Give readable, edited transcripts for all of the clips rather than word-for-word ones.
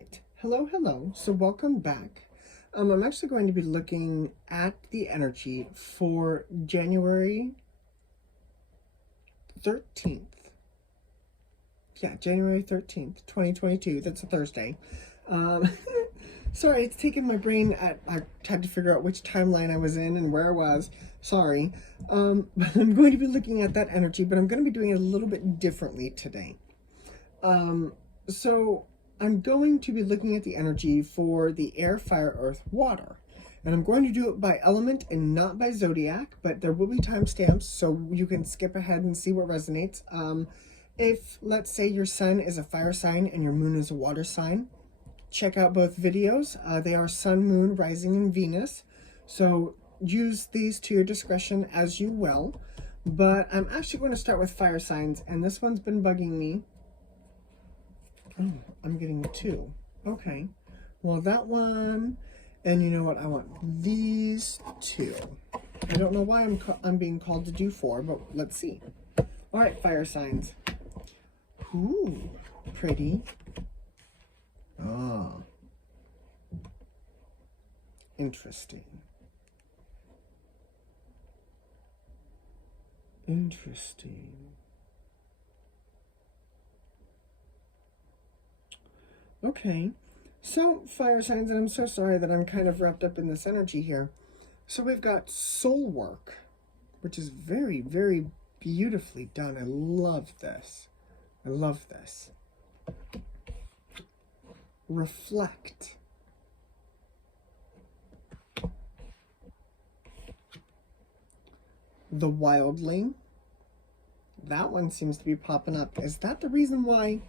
right. Hello. So welcome back. I'm actually going to be looking at the energy for January 13th. Yeah, January 13th, 2022. That's a Thursday. Um, sorry, it's taken my brain. I had to figure out which timeline I was in and where I was. Sorry. But I'm going to be looking at that energy, but I'm going to be doing it a little bit differently today. So I'm going to be looking at the energy for the air, fire, earth, water. And I'm going to do it by element and not by zodiac, but there will be timestamps so you can skip ahead and see what resonates. If, let's say, your sun is a fire sign and your moon is a water sign, check out both videos. They are Sun, Moon, Rising, and Venus. So use these to your discretion as you will. But I'm actually going to start with fire signs, and this one's been bugging me. Oh, I'm getting two. Okay. Well, that one, and you know what? I want these two. I don't know why I'm being called to do four, but let's see. All right, fire signs. Ooh, pretty. Ah. Interesting. Okay, so fire signs, and I'm so sorry that I'm kind of wrapped up in this energy here. So we've got soul work, which is very, very beautifully done. I love this. Reflect. The wildling. That one seems to be popping up. Is that the reason why?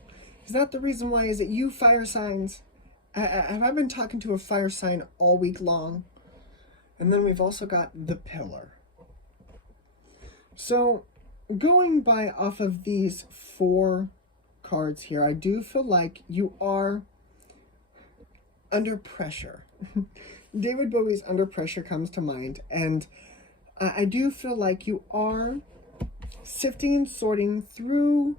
Is it you, fire signs? Have I been talking to a fire sign all week long? And then we've also got the pillar. So going by off of these four cards here, I do feel like you are under pressure. David Bowie's Under Pressure comes to mind, and I do feel like you are sifting and sorting through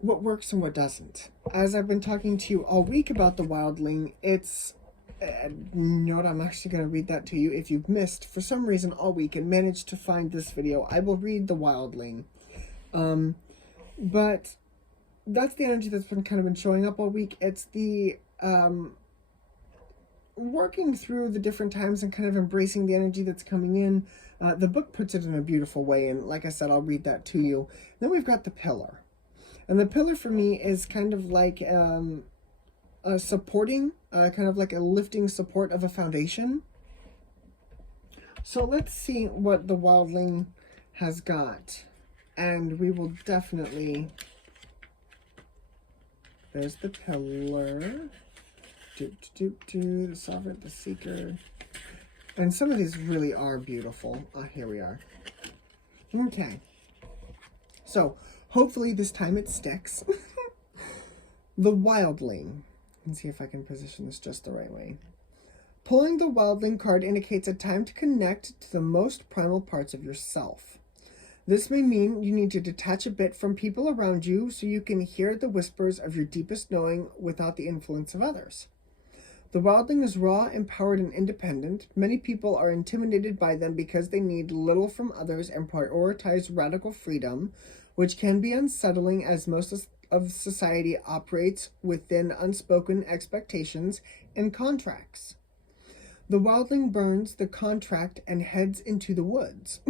what works and what doesn't. As I've been talking to you all week about the wildling, it's you know what, I'm actually going to read that to you. If you've missed for some reason all week and managed to find this video, I will read the wildling. But that's the energy that's been kind of been showing up all week. It's the working through the different times and kind of embracing the energy that's coming in. The book puts it in a beautiful way, and like I said, I'll read that to you. Then we've got the pillar. And the pillar for me is kind of like a supporting, kind of like a lifting support of a foundation. So let's see what the wildling has got. And we will definitely... There's the pillar. The sovereign, the seeker. And some of these really are beautiful. Here we are. Okay. So, hopefully this time it sticks. The wildling. Let's see if I can position this just the right way. Pulling the wildling card indicates a time to connect to the most primal parts of yourself. This may mean you need to detach a bit from people around you so you can hear the whispers of your deepest knowing without the influence of others. The wildling is raw, empowered, and independent. Many people are intimidated by them because they need little from others and prioritize radical freedom, which can be unsettling as most of society operates within unspoken expectations and contracts. The wildling burns the contract and heads into the woods.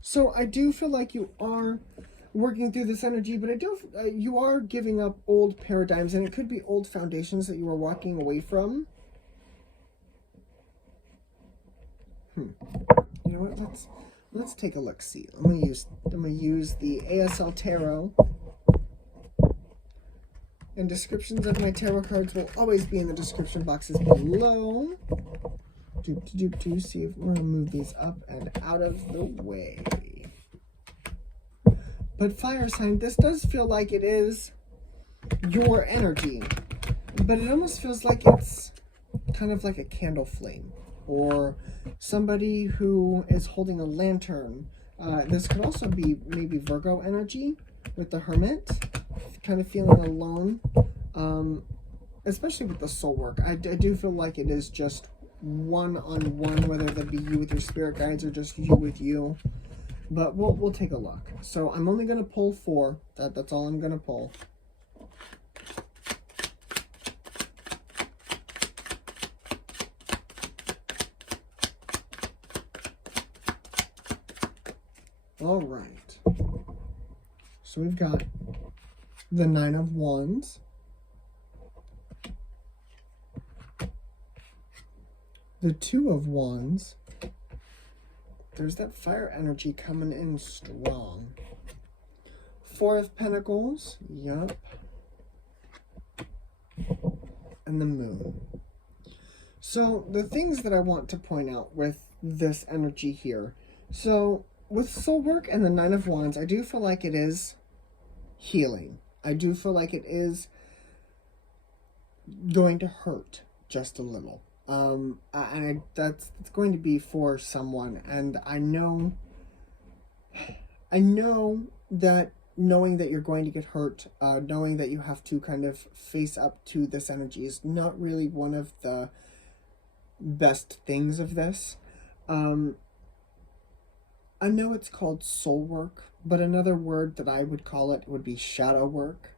So I do feel like you are working through this energy, but you are giving up old paradigms, and it could be old foundations that you are walking away from. You know what? Let's take a look. See, I'm gonna use the ASL Tarot, and descriptions of my tarot cards will always be in the description boxes below. See if we're gonna move these up and out of the way. But fire sign, this does feel like it is your energy, but it almost feels like it's kind of like a candle flame, or somebody who is holding a lantern. This could also be maybe Virgo energy with the Hermit, kind of feeling alone. Especially with the soul work. I do feel like it is just one-on-one, whether that be you with your spirit guides or just you with you. But we'll take a look. So I'm only going to pull 4. That's all I'm going to pull. All right. So we've got the 9 of Wands, the 2 of Wands. There's that fire energy coming in strong. 4 of Pentacles. Yup. And the Moon. So the things that I want to point out with this energy here. So with soul work and the 9 of Wands, I do feel like it is healing. I do feel like it is going to hurt just a little. And that's going to be for someone. And I know that knowing that you're going to get hurt, knowing that you have to kind of face up to this energy is not really one of the best things of this. I know it's called soul work, but another word that I would call it would be shadow work.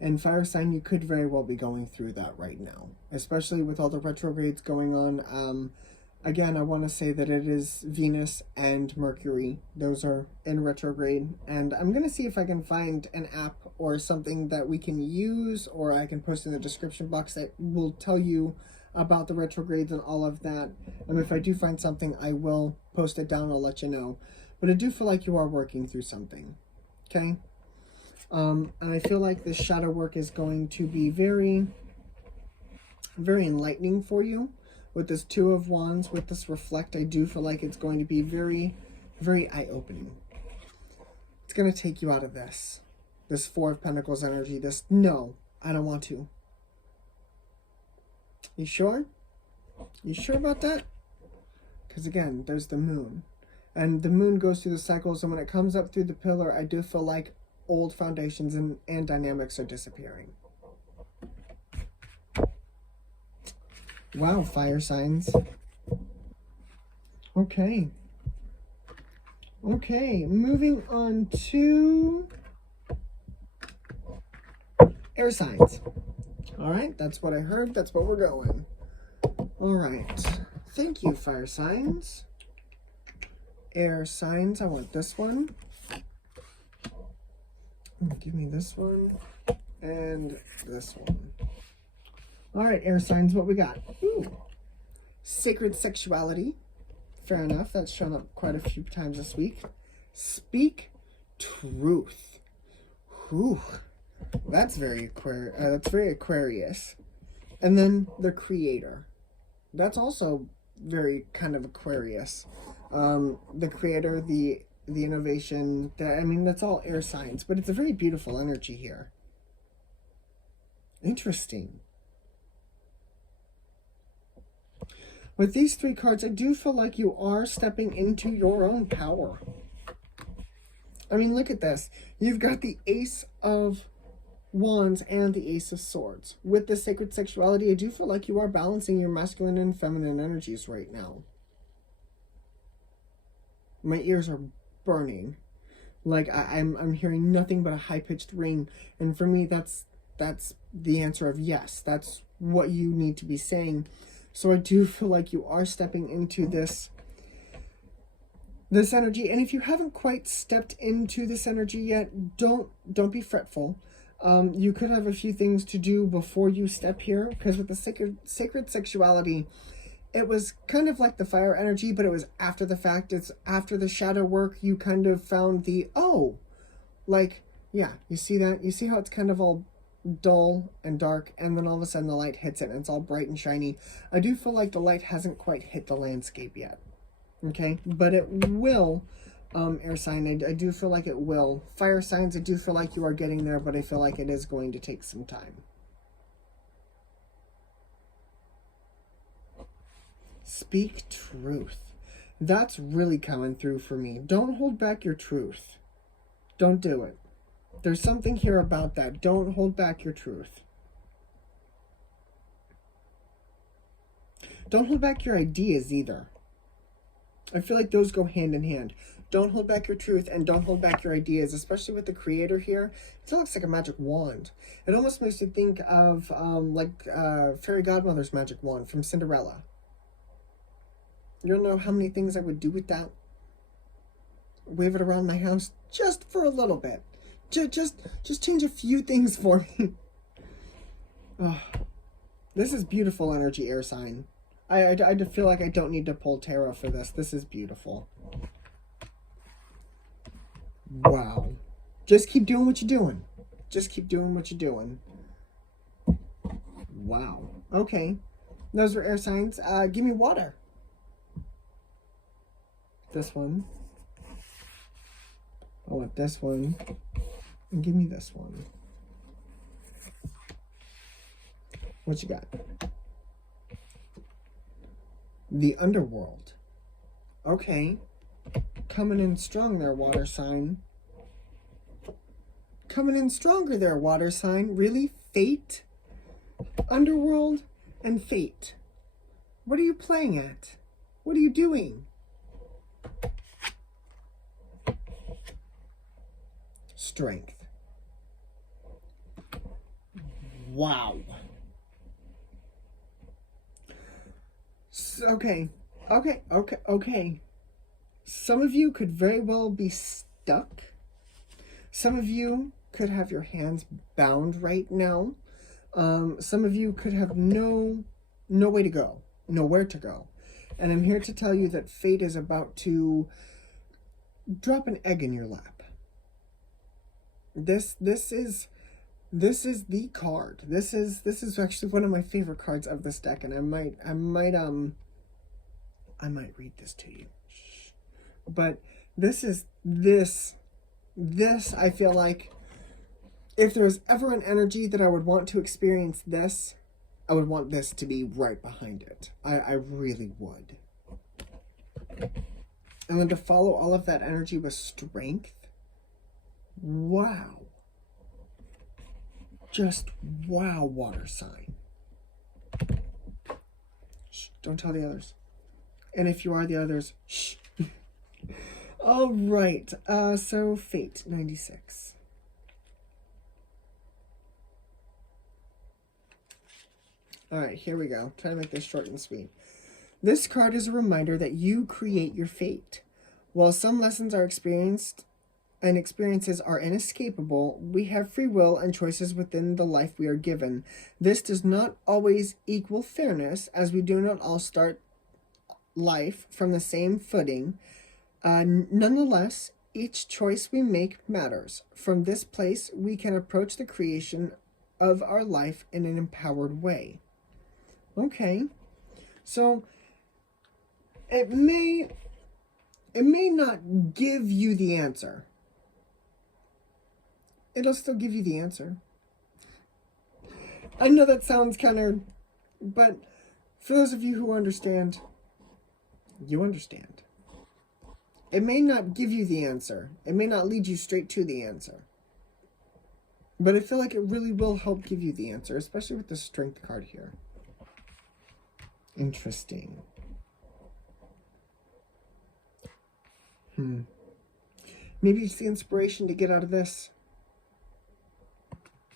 And fire sign, you could very well be going through that right now, especially with all the retrogrades going on. Again, I want to say that it is Venus and Mercury. Those are in retrograde. And I'm going to see if I can find an app or something that we can use, or I can post in the description box that will tell you about the retrogrades and all of that. And if I do find something, I will post it down. I'll let you know. But I do feel like you are working through something. Okay? And I feel like this shadow work is going to be very, very enlightening for you. With this 2 of Wands, with this reflect, I do feel like it's going to be very, very eye-opening. It's going to take you out of this 4 of Pentacles energy, this, no, I don't want to. You sure? You sure about that? Because again, there's the Moon. And the Moon goes through the cycles, and when it comes up through the pillar, I do feel like old foundations and dynamics are disappearing. Wow, fire signs. Okay. Okay, moving on to air signs. All right, that's what I heard. That's what we're going. All right. Thank you, fire signs. Air signs, I want this one. Give me this one and this one. All right, air signs, what we got? Ooh, sacred sexuality. Fair enough. That's shown up quite a few times this week. Speak truth. Ooh, that's very Aquarius. And then the creator. That's also very kind of Aquarius. The creator, the innovation, that's all air signs, but it's a very beautiful energy here. Interesting. With these 3 cards, I do feel like you are stepping into your own power. I mean, look at this. You've got the Ace of Wands and the Ace of Swords. With the sacred sexuality, I do feel like you are balancing your masculine and feminine energies right now. My ears are burning. Like I'm hearing nothing but a high-pitched ring, and for me that's the answer of yes. That's what you need to be saying. So I do feel like you are stepping into this energy, and if you haven't quite stepped into this energy yet, don't be fretful. You could have a few things to do before you step here, because with the sacred sexuality, it was kind of like the fire energy, but it was after the fact. It's after the shadow work, you kind of found the, yeah, you see that? You see how it's kind of all dull and dark, and then all of a sudden the light hits it, and it's all bright and shiny. I do feel like the light hasn't quite hit the landscape yet, okay? But it will, air sign, I do feel like it will. Fire signs, I do feel like you are getting there, but I feel like it is going to take some time. Speak truth. That's really coming through for me. Don't hold back your truth. Don't do it. There's something here about that. Don't hold back your truth. Don't hold back your ideas either. I feel like those go hand in hand. Don't hold back your truth and don't hold back your ideas, especially with the creator here. It looks like a magic wand. It almost makes you think of Fairy Godmother's magic wand from Cinderella. You don't know how many things I would do with that. Wave it around my house just for a little bit. Just change a few things for me. Oh, this is beautiful energy, air sign. I feel like I don't need to pull tarot for this. This is beautiful. Wow. Just keep doing what you're doing. Just keep doing what you're doing. Wow. Okay. Those were air signs. Give me water. This one. I want this one. And give me this one. What you got? The underworld. Okay. Coming in strong there, water sign. Coming in stronger there, water sign. Really? Fate? Underworld and fate. What are you playing at? What are you doing? Strength. Wow. Okay. Some of you could very well be stuck. Some of you could have your hands bound right now. Some of you could have no way to go, nowhere to go. And I'm here to tell you that fate is about to drop an egg in your lap. This is the card. This is actually one of my favorite cards of this deck, and I might read this to you. But this I feel like if there was ever an energy that I would want to experience this, I would want this to be right behind it. I really would. And then to follow all of that energy with strength. Wow. Just wow, water sign. Shh, don't tell the others. And if you are the others, shh. All right. So fate 96. All right, here we go. Try to make this short and sweet. This card is a reminder that you create your fate. While some lessons are experienced and experiences are inescapable, we have free will and choices within the life we are given. This does not always equal fairness, as we do not all start life from the same footing. Nonetheless, each choice we make matters. From this place, we can approach the creation of our life in an empowered way. Okay, so it may not give you the answer. It'll still give you the answer. I know that sounds counter, but for those of you who understand, you understand. It may not give you the answer. It may not lead you straight to the answer. But I feel like it really will help give you the answer, especially with the strength card here. Interesting. Maybe it's the inspiration to get out of this.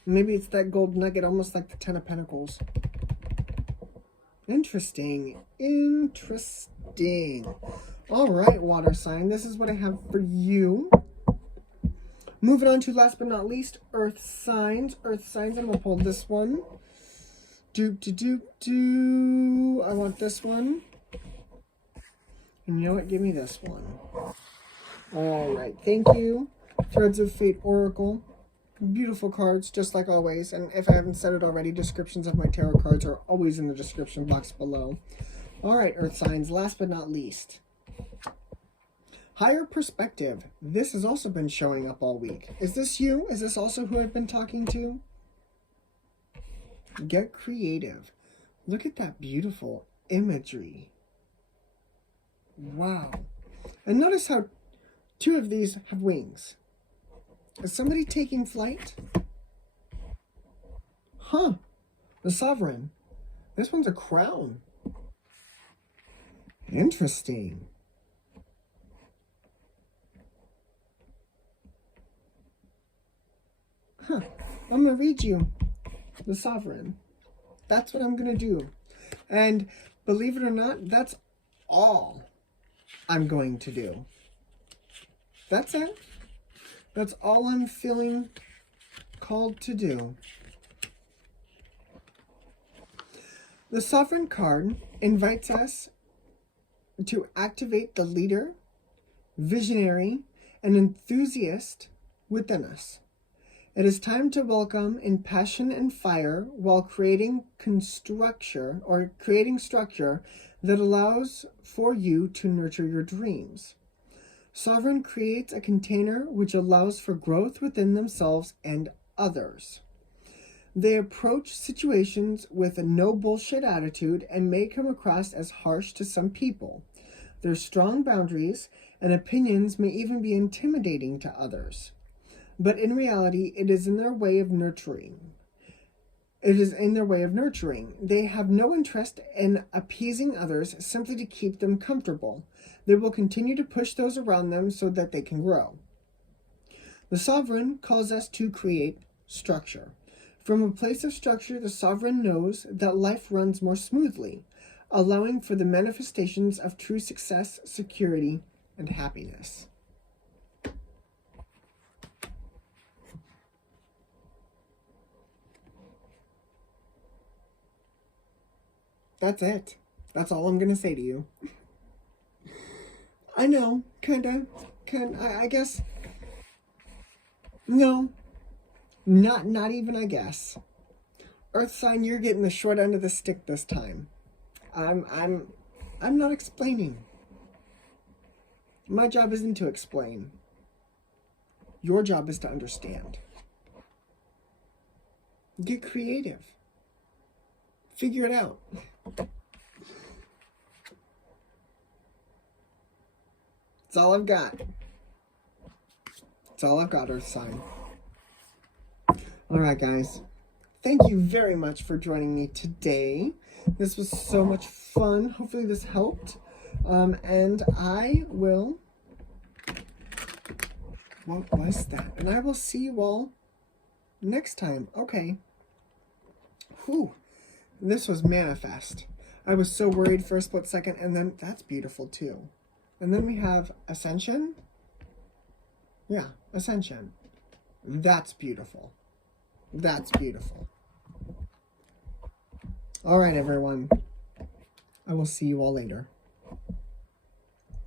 Maybe it's that gold nugget, almost like the Ten of Pentacles. Interesting. Interesting. All right, water sign. This is what I have for you. Moving on to last but not least, earth signs. Earth signs. I'm going to pull this one. I want this one. And you know what? Give me this one. All right. Thank you. Threads of Fate Oracle. Beautiful cards, just like always. And if I haven't said it already, descriptions of my tarot cards are always in the description box below. All right, earth signs. Last but not least, higher perspective. This has also been showing up all week. Is this you? Is this also who I've been talking to? Get creative. Look at that beautiful imagery. Wow. And notice how two of these have wings. Is somebody taking flight? Huh. The Sovereign. This one's a crown. Interesting. Huh. I'm going to read you the Sovereign. That's what I'm going to do. And believe it or not, that's all I'm going to do. That's it. That's all I'm feeling called to do. The Sovereign card invites us to activate the leader, visionary, and enthusiast within us. It is time to welcome in passion and fire while creating structure that allows for you to nurture your dreams. Sovereign creates a container which allows for growth within themselves and others. They approach situations with a no bullshit attitude and may come across as harsh to some people. Their strong boundaries and opinions may even be intimidating to others. But in reality, it is in their way of nurturing. They have no interest in appeasing others simply to keep them comfortable. They will continue to push those around them so that they can grow. The Sovereign calls us to create structure. From a place of structure, the Sovereign knows that life runs more smoothly, allowing for the manifestations of true success, security, and happiness. That's it. That's all I'm going to say to you. I know, I guess. No, not even I guess. Earth sign, you're getting the short end of the stick this time. I'm not explaining. My job isn't to explain. Your job is to understand. Get creative. Figure it out. That's all I've got. That's all I've got, Earth sign. All right, guys. Thank you very much for joining me today. This was so much fun. Hopefully this helped. And I will... What was that? And I will see you all next time. Okay. Whew. This was manifest. I was so worried for a split second, and then that's beautiful too. And then we have ascension. Yeah, ascension. That's beautiful. That's beautiful. All right, everyone. I will see you all later.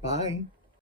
Bye.